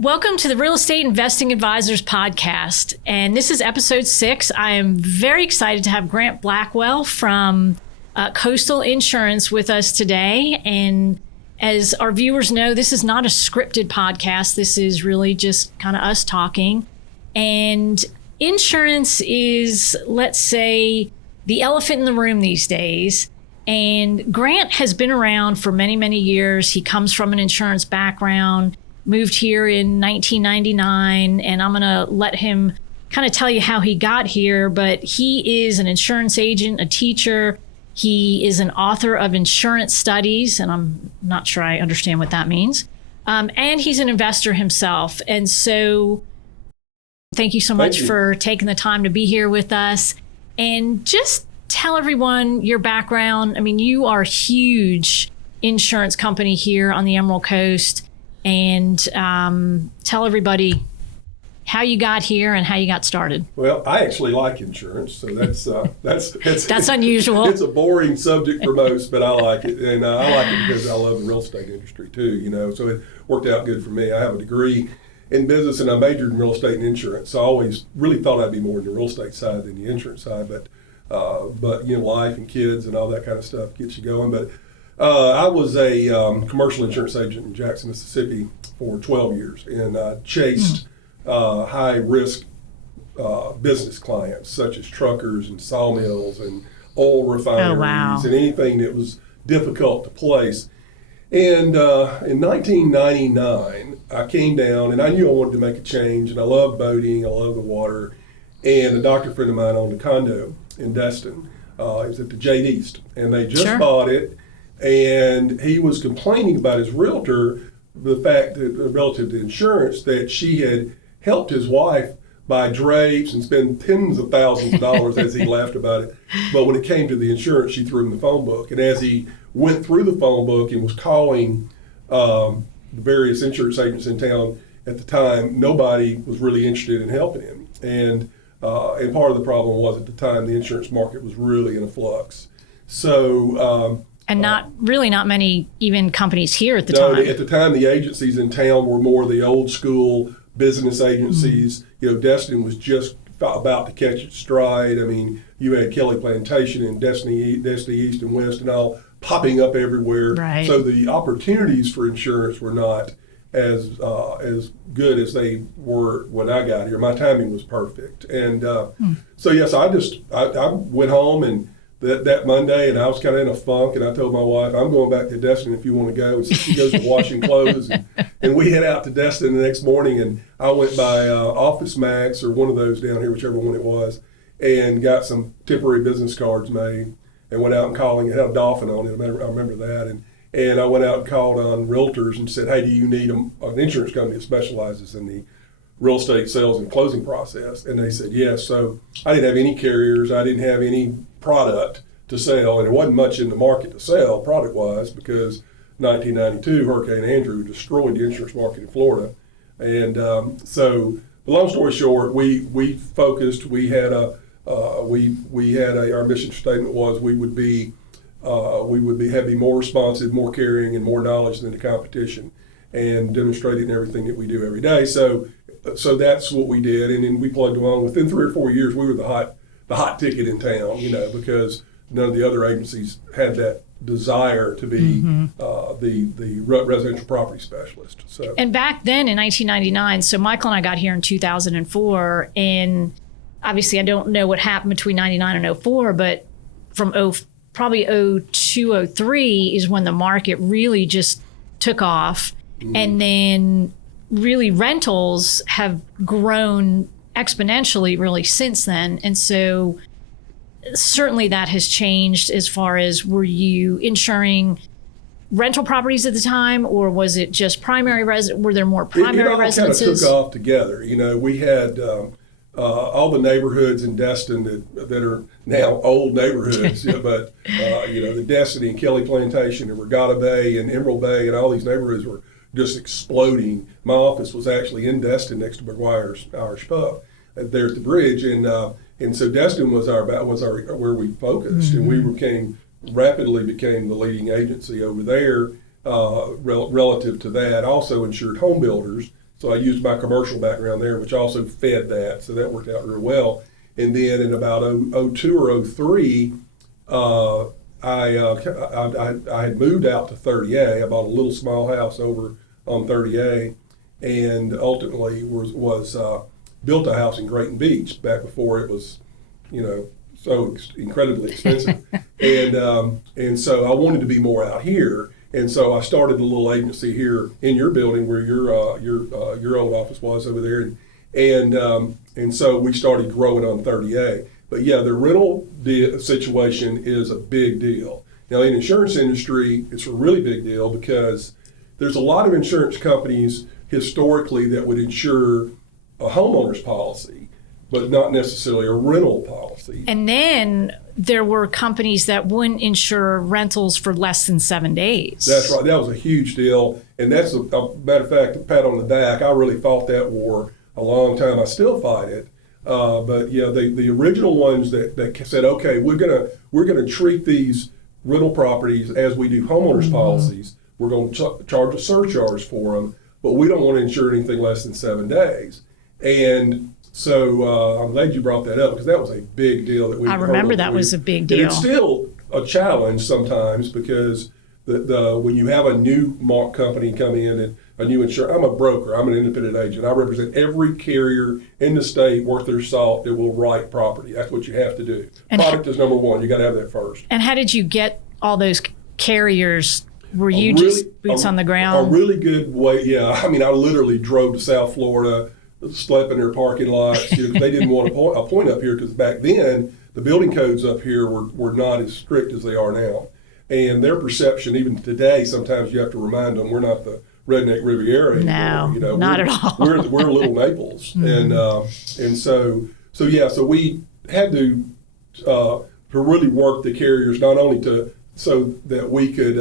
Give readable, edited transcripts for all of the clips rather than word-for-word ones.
Welcome to the Real Estate Investing Advisors podcast. And this is episode 6. I am very excited to have Grant Blackwell from Coastal Insurance with us today. And as our viewers know, this is not a scripted podcast. This is really just kind of us talking. And insurance is, let's say, the elephant in the room these days. And Grant has been around for many, many years. He comes from an insurance background, moved here in 1999, and I'm going to let him kind of tell you how he got here. But he is an insurance agent, a teacher. He is an author of insurance studies, and I'm not sure I understand what that means. And he's an investor himself. And so thank you so much for taking the time to be here with us. And just tell everyone your background. I mean, you are a huge insurance company here on the Emerald Coast. And tell everybody how you got here and how you got started. Well, I actually like insurance, so that's unusual. It's a boring subject for most, but I like it, and I like it because I love the real estate industry too. You know, so it worked out good for me. I have a degree in business, and I majored in real estate and insurance. So I always really thought I'd be more in the real estate side than the insurance side, but you know, life and kids and all that kind of stuff gets you going. But I was a commercial insurance agent in Jackson, Mississippi for 12 years, and chased high-risk business clients such as truckers and sawmills and oil refineries and anything that was difficult to place. And in 1999, I came down, and I knew I wanted to make a change, and I love boating, I love the water, and a doctor friend of mine owned a condo in Destin. It was at the Jade East, and they just bought it. And he was complaining about his realtor, the fact that relative to insurance, that she had helped his wife buy drapes and spend tens of thousands of dollars as he laughed about it. But when it came to the insurance, she threw him the phone book. And as he went through the phone book and was calling the various insurance agents in town at the time, nobody was really interested in helping him. And part of the problem was at the time the insurance market was really in a flux. So and not many even companies here at the time. No, at the time, the agencies in town were more the old school business agencies. You know, Destin was just about to catch its stride. I mean, you had Kelly Plantation and Destiny East and West and all popping up everywhere. Right. So the opportunities for insurance were not as good as they were when I got here. My timing was perfect. And so, yes, I went home and that Monday, and I was kind of in a funk, and I told my wife, I'm going back to Destin if you want to go. And so she goes to washing clothes, and we head out to Destin the next morning, and I went by Office Max or one of those down here, whichever one it was, and got some temporary business cards made and went out and calling. It had a dolphin on it, I remember that, and I went out and called on realtors and said, hey, do you need an insurance company that specializes in the real estate sales and closing process? And they said yes. So I didn't have any carriers, I didn't have any product to sell, and there wasn't much in the market to sell product-wise because 1992 Hurricane Andrew destroyed the insurance market in Florida. And so, the long story short, we focused. We had our mission statement was we would be more responsive, more caring, and more knowledge than the competition, and demonstrating everything that we do every day. So that's what we did, and then we plugged along. Within 3 or 4 years, we were the hot ticket in town, you know, because none of the other agencies had that desire to be the residential property specialist. So. And back then in 1999, so Michael and I got here in 2004, and obviously I don't know what happened between 99 and 04, but from probably 02, 03 is when the market really just took off. And then really rentals have grown exponentially really since then. And so certainly that has changed as far as, were you insuring rental properties at the time, or was it just primary were there more primary residences? It all kind of took off together. You know, we had all the neighborhoods in Destin that are now old neighborhoods, but you know, the Destiny and Kelly Plantation and Regatta Bay and Emerald Bay and all these neighborhoods were just exploding. My office was actually in Destin next to McGuire's Irish Pub there at the bridge, and so Destin was our where we focused, and we rapidly became the leading agency over there relative to that. Also insured home builders, So I used my commercial background there, which also fed that. So that worked out real well. And then in about 02 or 03, I had moved out to 30A. I bought a little small house over on 30A, and ultimately was built a house in Grayton Beach back before it was, so incredibly expensive. And so I wanted to be more out here, and so I started a little agency here in your building where your old office was over there, and so we started growing on 30A. But yeah, the rental situation is a big deal. Now, in the insurance industry, it's a really big deal because there's a lot of insurance companies historically that would insure a homeowner's policy, but not necessarily a rental policy. And then there were companies that wouldn't insure rentals for less than 7 days. That's right. That was a huge deal. And that's a matter of fact, a pat on the back. I really fought that war a long time. I still fight it. But yeah, the original ones that said, okay, we're gonna treat these rental properties as we do homeowners policies. We're going to charge a surcharge for them, but we don't want to insure anything less than 7 days. And so I'm glad you brought that up because that was a big deal that we. I remember that was a big deal. And it's still a challenge sometimes because when you have a new company come in and a new insurer, I'm a broker, I'm an independent agent. I represent every carrier in the state worth their salt that will write property. That's what you have to do. And product is number one. You got to have that first. And how did you get all those carriers? Were you just boots on the ground? A really good way, yeah. I mean, I literally drove to South Florida, slept in their parking lots. They didn't want a point up here because back then the building codes up here were not as strict as they are now. And their perception, even today, sometimes you have to remind them we're not the redneck Riviera anymore. No, not at all. We're little Naples, and so we had to really work the carriers not only so that we could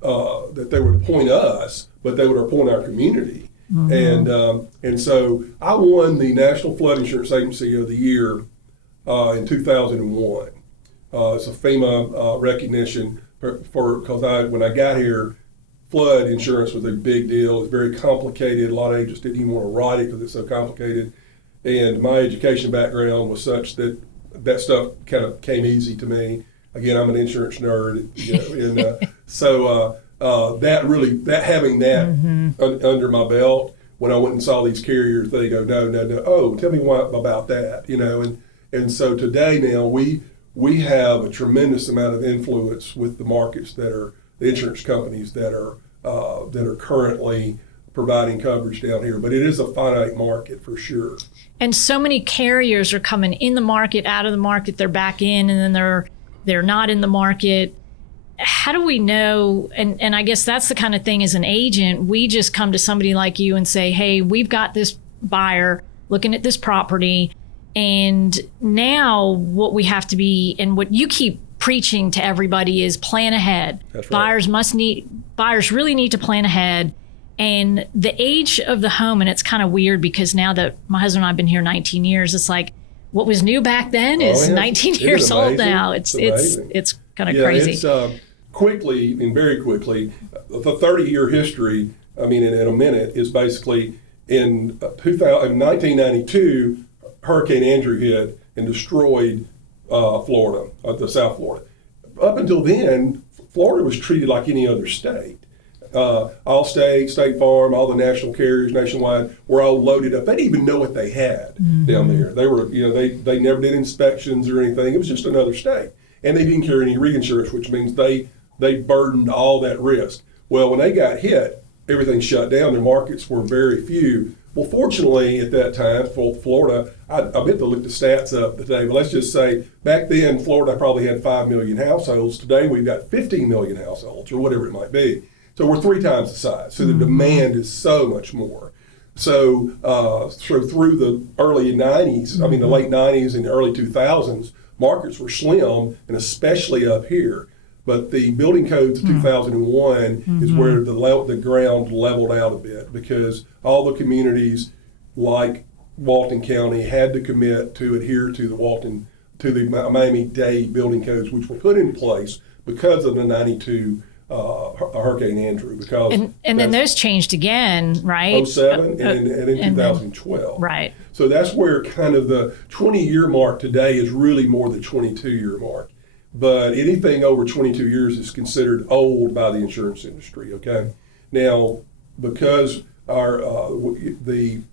that they would appoint us, but they would appoint our community. And so I won the National Flood Insurance Agency of the Year in 2001. It's a FEMA recognition because when I got here, flood insurance was a big deal. It was very complicated. A lot of agents didn't even want to write it because it's so complicated. And my education background was such that stuff kind of came easy to me. Again, I'm an insurance nerd, and so having that under my belt, when I went and saw these carriers, they go, no. Oh, tell me about that, and so today now we have a tremendous amount of influence with the markets that are the insurance companies that are currently providing coverage down here. But it is a finite market for sure. And so many carriers are coming in the market, out of the market, they're back in, and then they're not in the market. How do we know? And I guess that's the kind of thing as an agent, we just come to somebody like you and say, hey, we've got this buyer looking at this property. And now what we have to be, and what you keep preaching to everybody is plan ahead. That's right. Buyers really need to plan ahead. And the age of the home, and it's kind of weird because now that my husband and I have been here 19 years, it's like what was new back then is 19 years old now. It's kind of crazy. It's very quickly, the 30-year history, I mean, in a minute, is basically in 1992, Hurricane Andrew hit and destroyed Florida, the South Florida. Up until then, Florida was treated like any other state. Allstate, State Farm, all the national carriers nationwide were all loaded up. They didn't even know what they had down there. They were, they never did inspections or anything. It was just another state, and they didn't carry any reinsurance, which means they burdened all that risk. Well, when they got hit, everything shut down. Their markets were very few. Well, fortunately, at that time, for Florida, I bet to look the stats up today, but let's just say back then, Florida probably had 5 million households. Today, we've got 15 million households, or whatever it might be. So we're 3 times the size. So the demand is so much more. So through the early 90s, the late 90s and the early 2000s, markets were slim, and especially up here. But the building codes of 2001 is where the ground leveled out a bit, because all the communities like Walton County had to commit to adhere to the Miami-Dade building codes, which were put in place because of the 92 Hurricane Andrew, because and then those changed again, right? '07 and in 2012. Right. So that's where kind of the 20-year mark today is really more the 22-year mark. But anything over 22 years is considered old by the insurance industry. Okay. Now, because you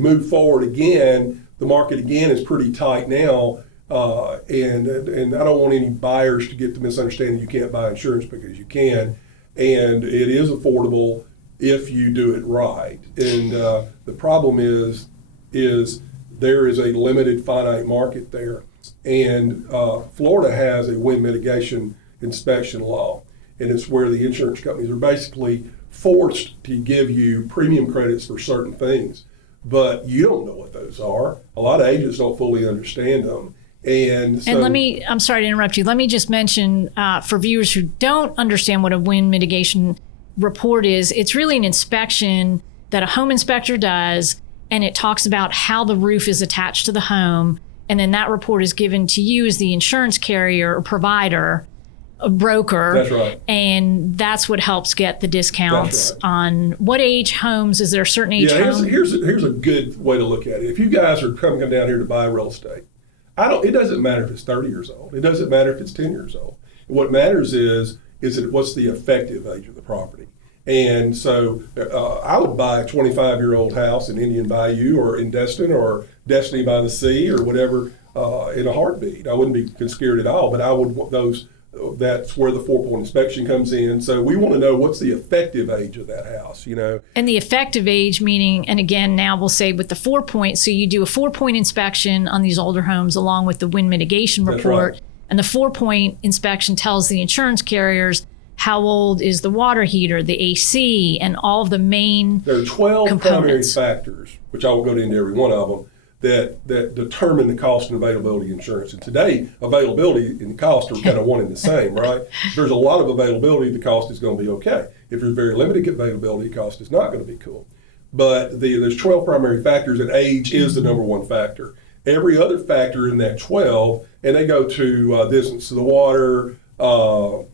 move forward again, the market again is pretty tight now. And I don't want any buyers to get the misunderstanding you can't buy insurance, because you can, and it is affordable if you do it right. And the problem is there is a limited finite market there, and Florida has a wind mitigation inspection law, and it's where the insurance companies are basically forced to give you premium credits for certain things, but you don't know what those are. A lot of agents don't fully understand them. And I'm sorry to interrupt you. Let me just mention for viewers who don't understand what a wind mitigation report is, it's really an inspection that a home inspector does, and it talks about how the roof is attached to the home. And then that report is given to you as the insurance carrier or provider, a broker. That's right. And that's what helps get the discounts on what age homes. Is there a certain age home? Here's a good way to look at it. If you guys are coming down here to buy real estate, it doesn't matter if it's 30 years old. It doesn't matter if it's 10 years old. What matters is what's the effective age of the property. And so I would buy a 25-year-old house in Indian Bayou or in Destin or Destiny by the Sea or whatever in a heartbeat. I wouldn't be scared at all, but I would want those. That's where the 4-point inspection comes in. So we want to know what's the effective age of that house, And the effective age meaning, and again, now we'll say with the 4-point, so you do a 4-point inspection on these older homes along with the wind mitigation report. Right. And the 4-point inspection tells the insurance carriers how old is the water heater, the AC, and all of the main There are 12 components. primary factors, which I will go into every one of them, that determine the cost and availability of insurance. And today, availability and cost are kind of one and the same, right? If there's a lot of availability, the cost is going to be okay. If there's very limited availability, cost is not going to be cool. But there's 12 primary factors, and age is the number one factor. Every other factor in that 12, and they go to distance to the water,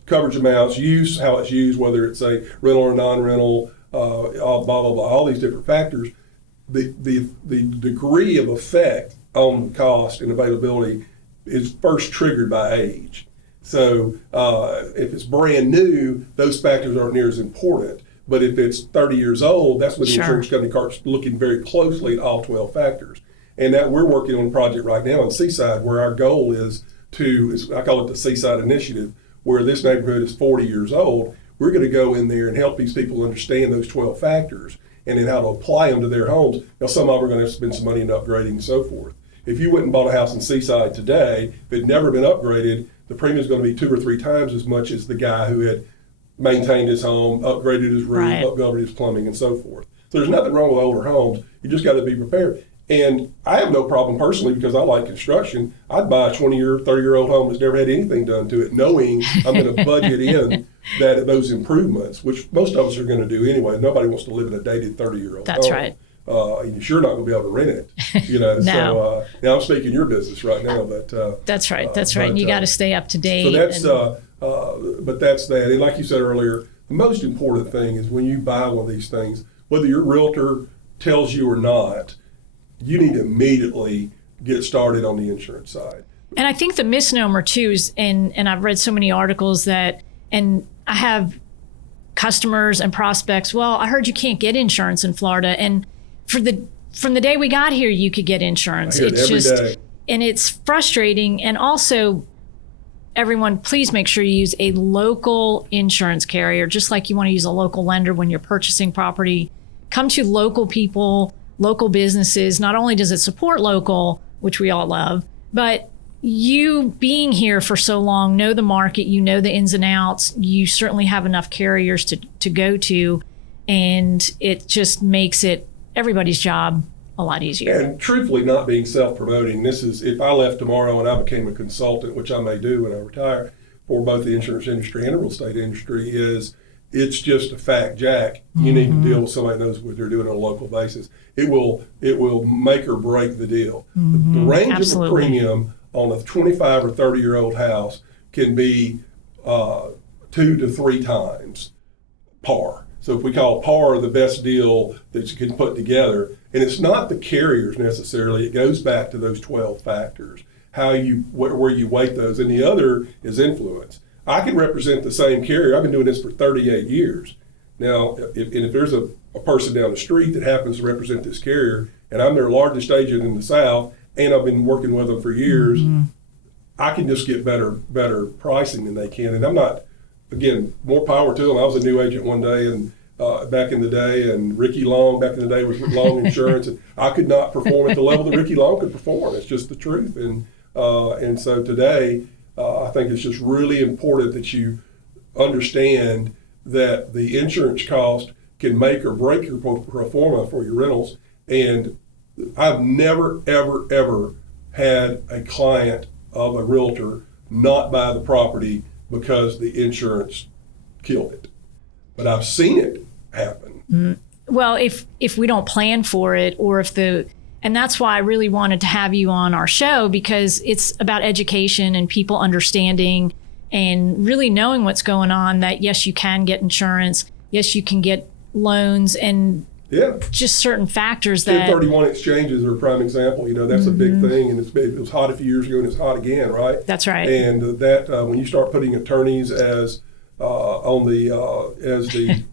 coverage amounts, use, how it's used, whether it's a rental or non-rental, blah, blah, blah, all these different factors. The degree of effect on the cost and availability is first triggered by age. So if it's brand new, those factors aren't near as important. But if it's 30 years old, that's when the insurance company starts looking very closely at all 12 factors. And that we're working on a project right now in Seaside where our goal is I call it the Seaside Initiative, where this neighborhood is 40 years old. We're going to go in there and help these people understand those 12 factors and then how to apply them to their homes. Now, some of them are going to have to spend some money in upgrading and so forth. If you went and bought a house in Seaside today, if it had never been upgraded, the premium is going to be 2 or 3 times as much as the guy who had maintained his home, upgraded his roof, upgraded his plumbing, and so forth. So there's nothing wrong with older homes. You just got to be prepared. And I have no problem personally, because I like construction. I'd buy a 20-year, 30-year-old home that's never had anything done to it, knowing I'm going to budget in those improvements, which most of us are going to do anyway. Nobody wants to live in a dated 30-year-old home. That's right. You're sure not going to be able to rent it. No. So now I'm speaking your business right now, but that's right. And you got to stay up to date. So but that's that. And like you said earlier, the most important thing is when you buy one of these things, whether your realtor tells you or not, you need to immediately get started on the insurance side. And I think the misnomer too is, and I've read so many articles and I have customers and prospects, well, I heard you can't get insurance in Florida. And from the day we got here, you could get insurance. I hear it every day. And it's frustrating. And also, everyone, please make sure you use a local insurance carrier, just like you want to use a local lender when you're purchasing property. Come to local people, local businesses. Not only does it support local, which we all love, but you being here for so long, know the market, you know the ins and outs, you certainly have enough carriers to go to, and it just makes everybody's job a lot easier. And truthfully, not being self-promoting, this is, if I left tomorrow and I became a consultant, which I may do when I retire, for both the insurance industry and the real estate industry, it's just a fact, Jack. You need to deal with somebody who knows what they're doing on a local basis. It will make or break the deal. The range of a premium on a 25 or 30-year-old house can be 2 2 to 3 times par. So if we call par the best deal that you can put together, and it's not the carriers necessarily, it goes back to those 12 factors, where you weight those, and the other is influence. I can represent the same carrier. I've been doing this for 38 years. Now, if there's a person down the street that happens to represent this carrier, and I'm their largest agent in the South, and I've been working with them for years, I can just get better pricing than they can. And I'm not, again, more power to them. I was a new agent one day, and back in the day, and Ricky Long back in the day was with Long Insurance, and I could not perform at the level that Ricky Long could perform. It's just the truth. And so today, I think it's just really important that you understand that the insurance cost can make or break your pro forma for your rentals. And I've never, ever, ever had a client of a realtor not buy the property because the insurance killed it. But I've seen it happen. Well, if we don't plan for it, or and that's why I really wanted to have you on our show, because it's about education and people understanding and really knowing what's going on, that yes, you can get insurance, yes, you can get loans, and just certain factors that 1031 exchanges are a prime example. That's a big thing, and it was hot a few years ago, and it's hot again, right? That's right. And that when you start putting attorneys as the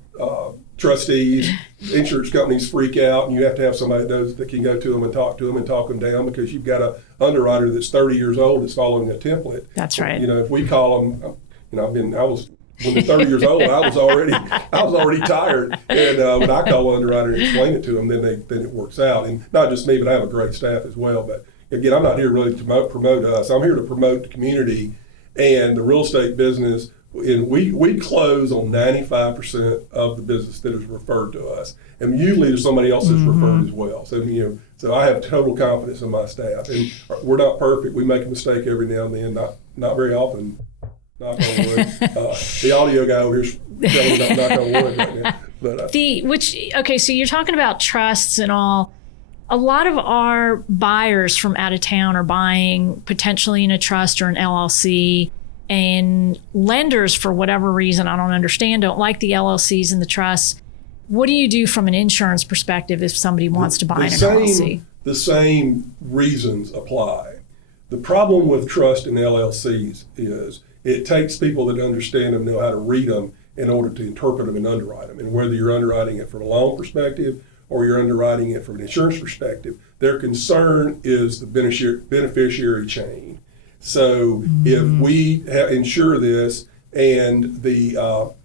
trustees, insurance companies freak out, and you have to have somebody that can go to them and talk them down, because you've got an underwriter that's 30 years old that's following a template. That's right. If we call them, when they're 30 years old, I was already tired. And when I call an underwriter and explain it to them, then it works out. And not just me, but I have a great staff as well. But again, I'm not here really to promote us. I'm here to promote the community and the real estate business. And we close on 95% of the business that is referred to us, and usually there's somebody else that's referred as well. So so I have total confidence in my staff, and we're not perfect. We make a mistake every now and then, not very often. Knock on wood. The audio guy over here's telling me not knock on wood right now. But so you're talking about trusts and all. A lot of our buyers from out of town are buying potentially in a trust or an LLC. And lenders, for whatever reason, I don't understand, don't like the LLCs and the trusts. What do you do from an insurance perspective if somebody wants to buy an LLC? The same reasons apply. The problem with trust and LLCs is it takes people that understand them, know how to read them in order to interpret them and underwrite them. And whether you're underwriting it from a loan perspective or you're underwriting it from an insurance perspective, their concern is the beneficiary chain. So if we insure this, and the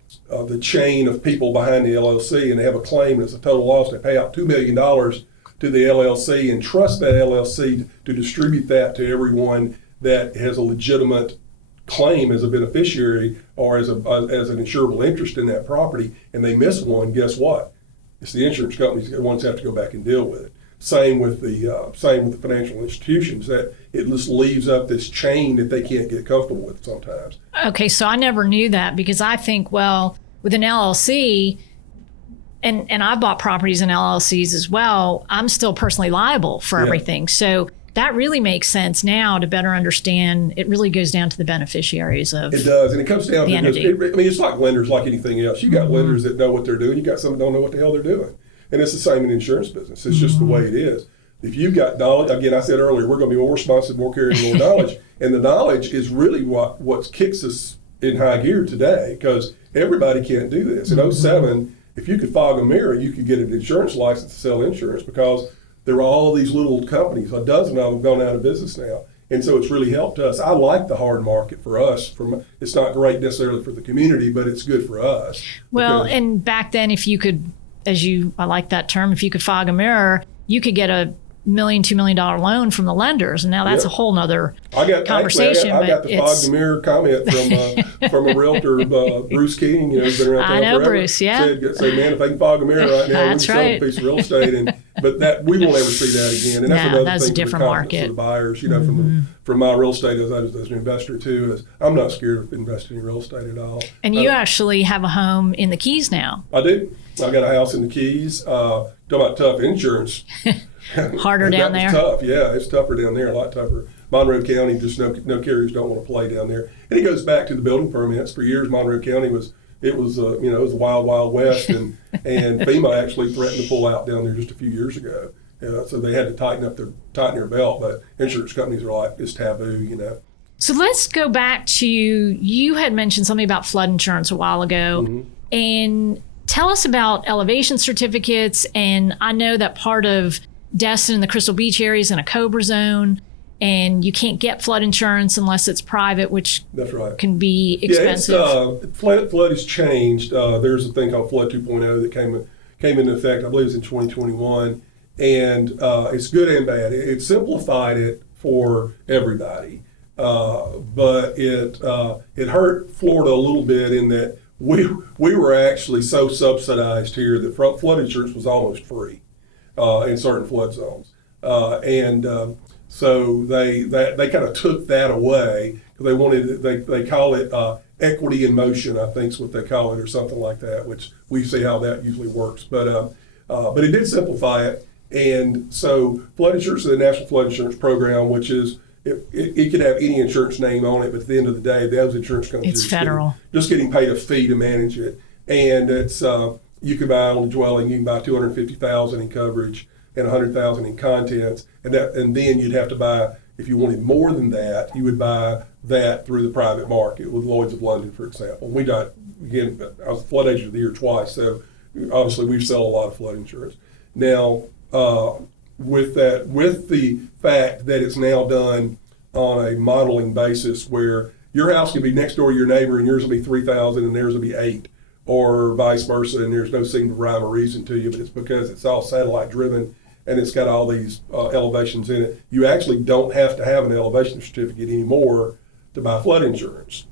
chain of people behind the LLC, and they have a claim that's a total loss, they pay out $2 million to the LLC and trust that LLC to distribute that to everyone that has a legitimate claim as a beneficiary or as an insurable interest in that property, and they miss one, guess what? It's the insurance companies that ones have to go back and deal with it. Same with the financial institutions, that it just leaves up this chain that they can't get comfortable with sometimes. Okay, so I never knew that, because I think, well, with an LLC, and I've bought properties in LLCs as well, I'm still personally liable for everything. So that really makes sense now to better understand. It really goes down to the beneficiaries of it does, and it comes down the to entity. it's like lenders, like anything else. You got lenders that know what they're doing. You got some that don't know what the hell they're doing. And it's the same in the insurance business. It's just the way it is. If you've got knowledge, again, I said earlier, we're going to be more responsive, more caring, more knowledge. And the knowledge is really what kicks us in high gear today, because everybody can't do this. In 2007, if you could fog a mirror, you could get an insurance license to sell insurance, because there were all these little companies, a dozen of them, gone out of business now. And so it's really helped us. I like the hard market for us. It's not great necessarily for the community, but it's good for us. Well, and back then, if you could, I like that term, if you could fog a mirror, you could get a $1 million, $2 million loan from the lenders, and now that's a whole nother conversation. I got the fog the mirror comment from a realtor, Bruce King. Who's been around town forever. Bruce, yeah. Say, man, if they can fog a mirror right now, we can sell a piece of real estate. But that we won't ever see that again. And that's another thing, a different market for the buyers. From my real estate as an investor too, is I'm not scared of investing in real estate at all. And you actually have a home in the Keys now. I do. I got a house in the Keys. Talk about tough insurance. Harder down there. Tough, yeah. It's tougher down there, a lot tougher. Monroe County, just no carriers don't want to play down there. And it goes back to the building permits. For years, Monroe County was the wild, wild west, and FEMA actually threatened to pull out down there just a few years ago. So they had to tighten their belt, but insurance companies are like, it's taboo. So let's go back to, you had mentioned something about flood insurance a while ago, and tell us about elevation certificates. And I know that part of Destin and the Crystal Beach area is in a COBRA zone, and you can't get flood insurance unless it's private, which that's right. can be expensive. Yeah, flood has changed. There's a thing called Flood 2.0 that came into effect, I believe it's in 2021, and it's good and bad. It simplified it for everybody, but it hurt Florida a little bit in that we were actually so subsidized here that flood insurance was almost free in certain flood zones, so they kind of took that away because they wanted they call it equity in motion, I think is what they call it, or something like that, which we see how that usually works. But it did simplify it, and so flood insurance is the National Flood Insurance Program, which is it could have any insurance name on it, but at the end of the day, those insurance companies it's federal, just getting paid a fee to manage it, and it's you can buy on a dwelling, you can buy $250,000 in coverage and $100,000 in contents, and then you'd have to buy, if you wanted more than that, you would buy that through the private market with Lloyd's of London, for example. I was flood agent of the year twice, so obviously we sell a lot of flood insurance. Now, with the fact that it's now done on a modeling basis where your house can be next door to your neighbor and yours will be 3,000 and theirs will be 8, or vice versa, and there's no seem to rhyme or reason to you, but it's because it's all satellite driven and it's got all these elevations in it. You actually don't have to have an elevation certificate anymore to buy flood insurance.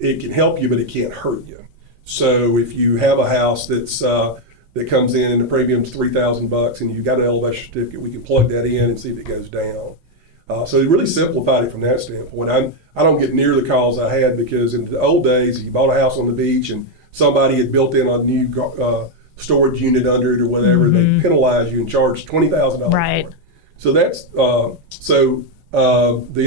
It can help you, but it can't hurt you. So if you have a house that comes in and the premium's $3,000 and you got an elevation certificate, we can plug that in and see if it goes down. So it really simplified it from that standpoint. I don't get near the calls I had because in the old days, you bought a house on the beach and somebody had built in a new storage unit under it or whatever, they penalize you and charge $20,000 right. for it. So that's the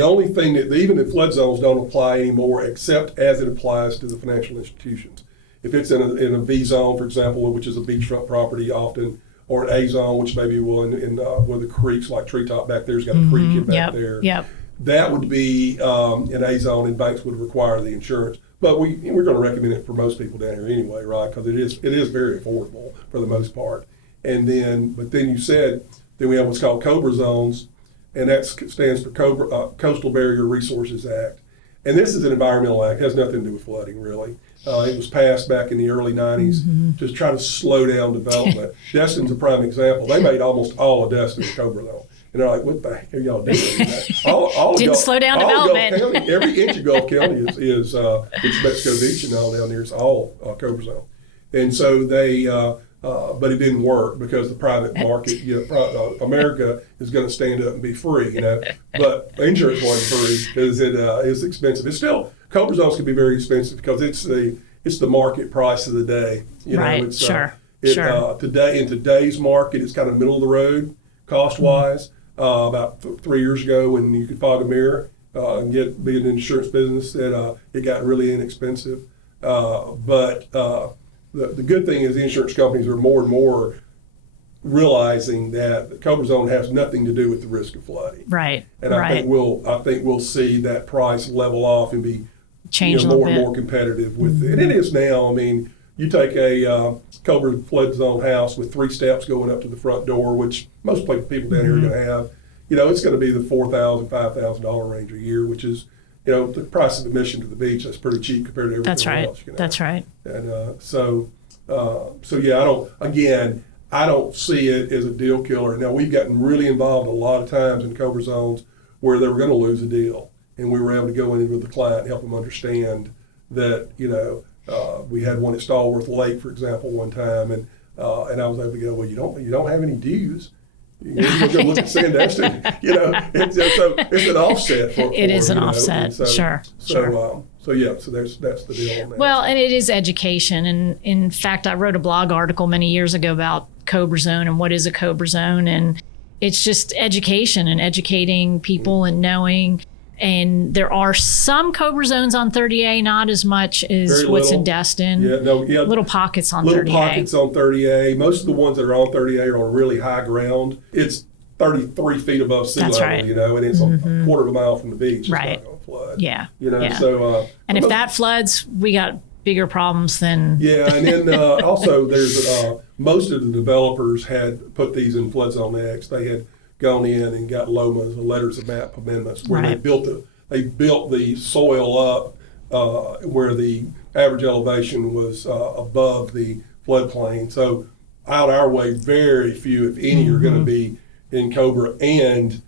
only thing that even the flood zones don't apply anymore, except as it applies to the financial institutions. If it's in a V zone, for example, which is a beachfront property often, or an A zone, which maybe will in where the creeks, like Treetop back there's got a creek in back there. Yep. That would be in A zone, and banks would require the insurance. But we're going to recommend it for most people down here anyway, right? Because it is very affordable for the most part. And then you said then we have what's called COBRA zones, and that stands for Coastal Barrier Resources Act. And this is an environmental act; it has nothing to do with flooding, really. It was passed back in the early 90s to try to slow down development. Destin's a prime example. They made almost all of Destin a COBRA zone. And they're like, what the heck are y'all doing? Didn't slow down development. Gulf County, every inch of Gulf County is it's Mexico Beach and all down there. It's all COBRA zone. And so they, but it didn't work because the private market, America is going to stand up and be free, But insurance wasn't free because it is expensive. It's still, COBRA zones can be very expensive because it's the market price of the day. Right, sure. Today, in today's market, it's kind of middle of the road cost-wise. About 3 years ago when you could fog a mirror and be in the insurance business, that it got really inexpensive. But the good thing is the insurance companies are more and more realizing that the COBRA zone has nothing to do with the risk of flooding. Right. And I think we'll see that price level off and be more and more competitive with it. And it is now. I mean, you take a COBRA flood zone house with 3 steps going up to the front door, which most people down here are going to have. It's going to be the $4,000, $5,000 range a year, which is, the price of admission to the beach. That's pretty cheap compared to everything else. That's right. And so I don't see it as a deal killer. Now, we've gotten really involved a lot of times in COBRA zones where they were going to lose a deal, and we were able to go in with the client and help them understand that, we had one at Stallworth Lake, for example, one time, and I was able to go, well, you don't have any dues. You're going to look at Sandestin, so it's an offset for it is an offset, so, sure. So that's the deal on that. Well, and it is education, and in fact, I wrote a blog article many years ago about COBRA zone and what is a COBRA zone, and it's just education and educating people and knowing. And there are some Cobra zones on 30A, not as much as what's in Destin. Little pockets on 30A. Little pockets on 30A. Most of the ones that are on 30A are on really high ground. It's 33 feet above sea level, right. And it's a quarter of a mile from the beach. It's right. not going to flood. Yeah. So. And if that floods, we got bigger problems than. Yeah, and then also there's most of the developers had put these in flood zone X. They had gone in and got LOMAs, letters of map amendments, where they built the soil up where the average elevation was above the floodplain. So out our way, very few, if any, are going to be in Cobra and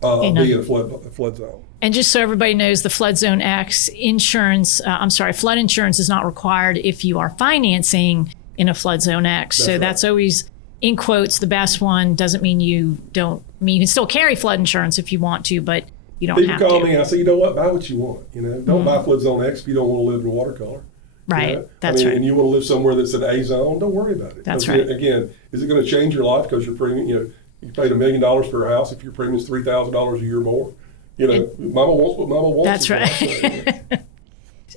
be in a flood zone. And just so everybody knows, the Flood Zone X insurance, flood insurance is not required if you are financing in a Flood Zone X. That's always, in quotes, the best one. Doesn't mean you don't, you can still carry flood insurance if you want to, but you don't have to. People call me and I say, you know what, buy what you want. Don't buy Flood Zone X if you don't want to live in watercolor. Right, that's right. And you want to live somewhere that's an A zone, don't worry about it. That's right. Again, is it going to change your life because your premium, you paid $1 million for a house if your premium is $3,000 a year more? Mama wants what Mama wants. That's right.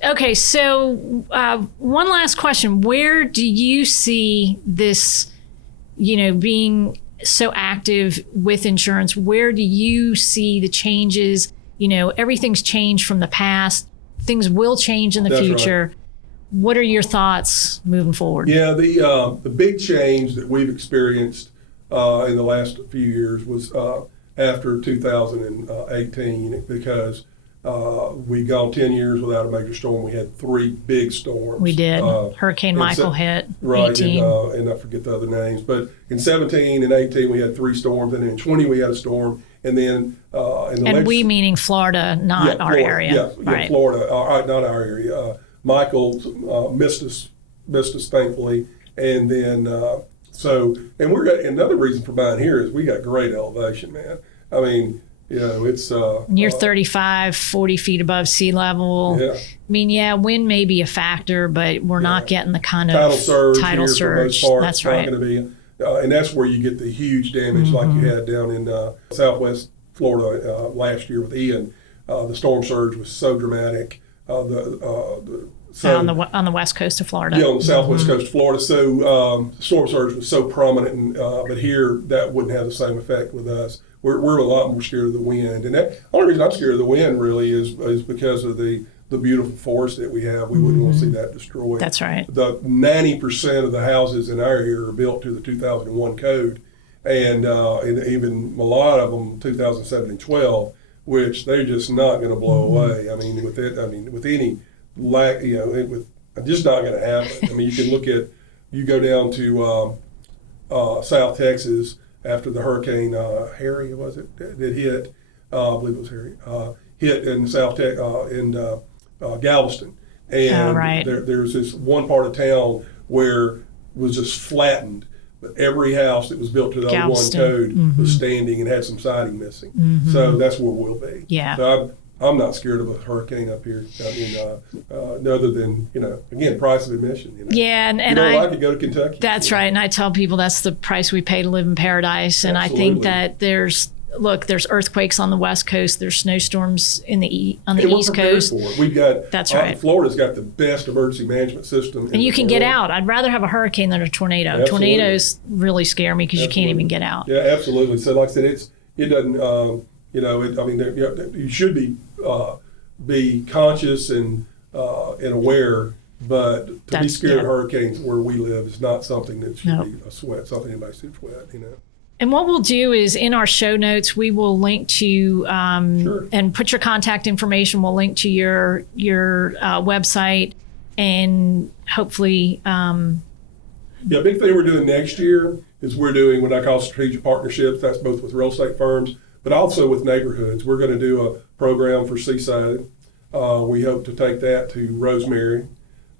Okay, so one last question. Where do you see this, being so active with insurance? Where do you see the changes? Everything's changed from the past. Things will change in the future. Right. What are your thoughts moving forward? Yeah, the big change that we've experienced in the last few years was after 2018, because we've gone 10 years without a major storm. We had 3 big storms. We did. Hurricane Michael hit. Right, 18. And I forget the other names. But in 17 and 18, we had 3 storms. And in 20, we had a storm. And then we meaning Florida, not our area. Yeah, right. Florida, not our area. Michael missed us thankfully. And then, and another reason for buying here is we got great elevation, man. I mean, it's near 35, 40 feet above sea level. Yeah. Wind may be a factor, but we're not getting the kind of tidal surge. For most part, that's right. Not going to be, and that's where you get the huge damage like you had down in Southwest Florida last year with Ian. The storm surge was so dramatic. On the west coast of Florida. Yeah, on the southwest coast of Florida. So storm surge was so prominent, but here that wouldn't have the same effect with us. We're a lot more scared of the wind, and the only reason I'm scared of the wind really is because of the beautiful forest that we have. We wouldn't want to see that destroyed. That's right. The 90% of the houses in our area are built to the 2001 code, and even a lot of them 2007 and 12, which they're just not going to blow away. I mean, with any lack, it's just not going to happen. I mean, you go down to South Texas after the Hurricane Harry, was it, that hit? I believe it was Harry. Hit in South Texas, in Galveston. And there's this one part of town where it was just flattened. But every house that was built to the one code was standing and had some siding missing. So that's where we'll be. Yeah. So I'm not scared of a hurricane up here. I mean, other than, again, price of admission. Yeah, and you don't like it, go to Kentucky. That's right. And I tell people that's the price we pay to live in paradise. And Absolutely. I think that there's earthquakes on the West Coast. There's snowstorms on the East Coast. We've got, that's right. Florida's got the best emergency management system. And you can get out. I'd rather have a hurricane than a tornado. Absolutely. Tornadoes really scare me because you can't even get out. Yeah, absolutely. So like I said, it doesn't, you should be conscious and aware, but to be scared of hurricanes where we live is not something that should be something anybody should sweat, And what we'll do is in our show notes, we will link to and put your contact information. We'll link to your website and hopefully. A big thing we're doing next year is we're doing what I call strategic partnerships. That's both with real estate firms, but also with neighborhoods. We're going to do a program for Seaside. We hope to take that to Rosemary,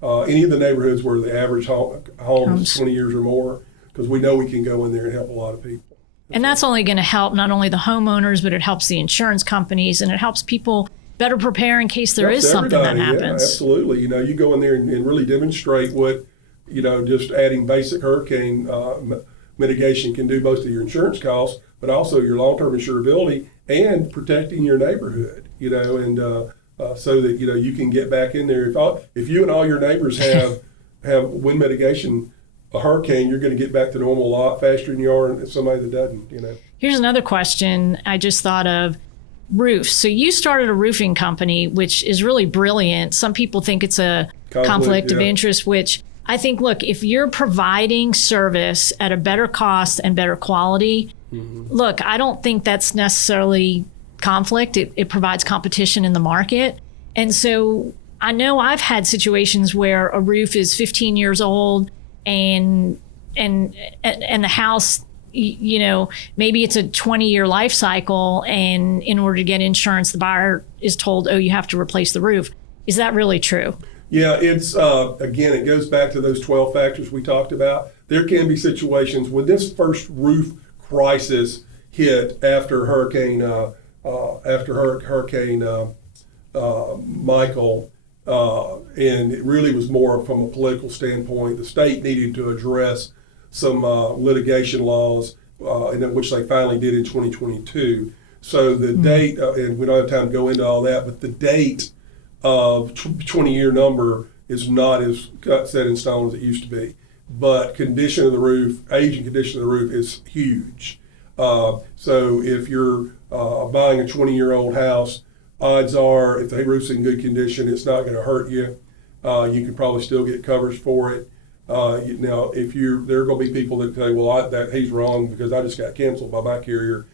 any of the neighborhoods where the average home is 20 years or more, because we know we can go in there and help a lot of people. And that's only going to help not only the homeowners, but it helps the insurance companies, and it helps people better prepare in case there is something that happens. Yeah, absolutely. You go in there and really demonstrate what, just adding basic hurricane mitigation can do both to your insurance costs, but also your long-term insurability and protecting your neighborhood, and so that, you can get back in there. If you and all your neighbors have wind mitigation, a hurricane, you're going to get back to normal a lot faster than you are than somebody that doesn't, Here's another question I just thought of. Roofs. So you started a roofing company, which is really brilliant. Some people think it's a conflict of interest, which I think, look, if you're providing service at a better cost and better quality, look, I don't think that's necessarily conflict. It provides competition in the market. And so I know I've had situations where a roof is 15 years old and the house, maybe it's a 20-year life cycle, and in order to get insurance, the buyer is told, oh, you have to replace the roof. Is that really true? Yeah, it's, again, it goes back to those 12 factors we talked about. There can be situations when this first roof crisis hit after Hurricane Michael, and it really was more from a political standpoint. The state needed to address some litigation laws, which they finally did in 2022. So the date, and we don't have time to go into all that, but the date of 20-year number is not as set in stone as it used to be. But condition of the roof, age and condition of the roof is huge. So if you're buying a 20-year-old house, odds are if the roof's in good condition, it's not going to hurt you. You can probably still get coverage for it. Now, there are going to be people that say, well, that he's wrong because I just got canceled by my carrier.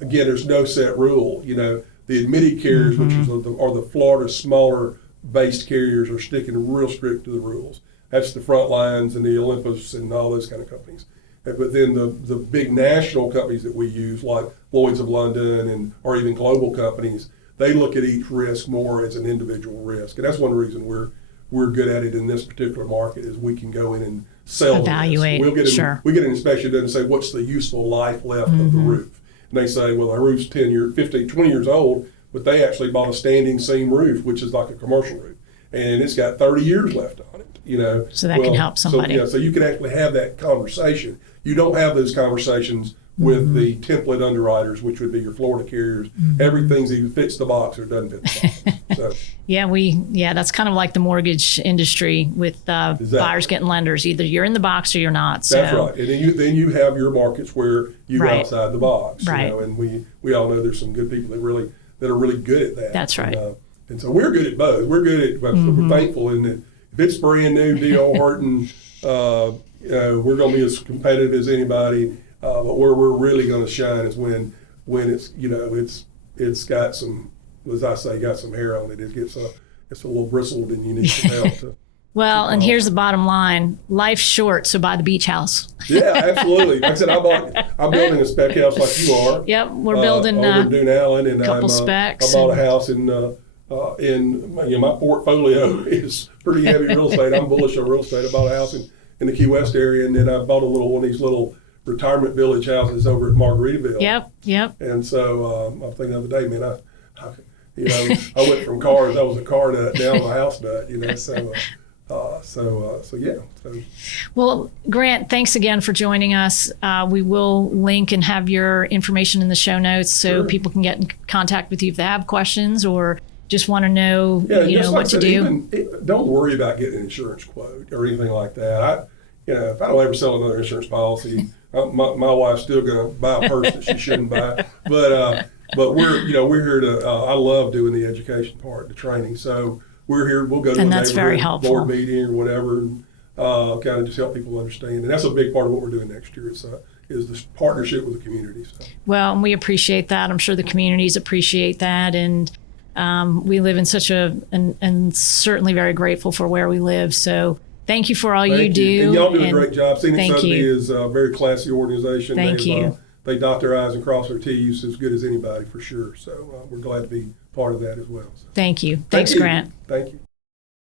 Again, there's no set rule. The admitted carriers, which are the Florida smaller based carriers, are sticking real strict to the rules. That's the Front Lines and the Olympus and all those kind of companies. But then the big national companies that we use, like Lloyd's of London or even global companies, they look at each risk more as an individual risk. And that's one reason we're good at it in this particular market, is we can go in and sell evaluate. We get an inspection done and say, what's the useful life left of the roof? And they say, well, our roof's 10 years, 15, 20 years old, but they actually bought a standing seam roof, which is like a commercial roof, and it's got 30 years left on it. So that can help somebody. So you can actually have that conversation. You don't have those conversations with the template underwriters, which would be your Florida carriers. Everything's either fits the box or doesn't fit the box. So. That's kind of like the mortgage industry with buyers getting lenders. Either you're in the box or you're not. So. That's right. And then you have your markets where you go outside the box. And we all know there's some good people that are really good at that. That's right. And so we're good at both. We're good at, we're thankful in that if it's brand new, deal hurting, we're going to be as competitive as anybody. But where we're really going to shine is when it's it's got some, as I say, got some hair on it. It's a little bristled, and you need some help. Well, and here's the bottom line: life's short, so buy the beach house. Yeah, absolutely. Like I said, I'm building a spec house like you are. Yep, we're building over in Dune Allen, and couple specs. I bought a house in my portfolio is pretty heavy real estate. I'm bullish on real estate. I bought a house in the Key West area, and then I bought one of these little retirement village houses over at Margaritaville. Yep. And so I'm thinking the other day, man, I went from cars. I was a car nut, now I'm a house nut. Well, Grant, thanks again for joining us. We will link and have your information in the show notes so people can get in contact with you if they have questions or just want to know, what to do. Don't worry about getting an insurance quote or anything like that. If I don't ever sell another insurance policy, my wife's still going to buy a purse that she shouldn't buy. But we're here to. I love doing the education part, the training. So we're here. We'll go to a neighborhood board meeting or whatever, and kind of just help people understand. And that's a big part of what we're doing next year. Is this partnership with the community. So. Well, and we appreciate that. I'm sure the communities appreciate that, and we live in such and certainly very grateful for where we live. So. Thank you for all you do. And y'all do a great job. Scenic Sotheby is a very classy organization. Thank you. They dot their I's and cross their T's as good as anybody, for sure. So we're glad to be part of that as well. So. Thank you. Thanks, Grant. Thank you.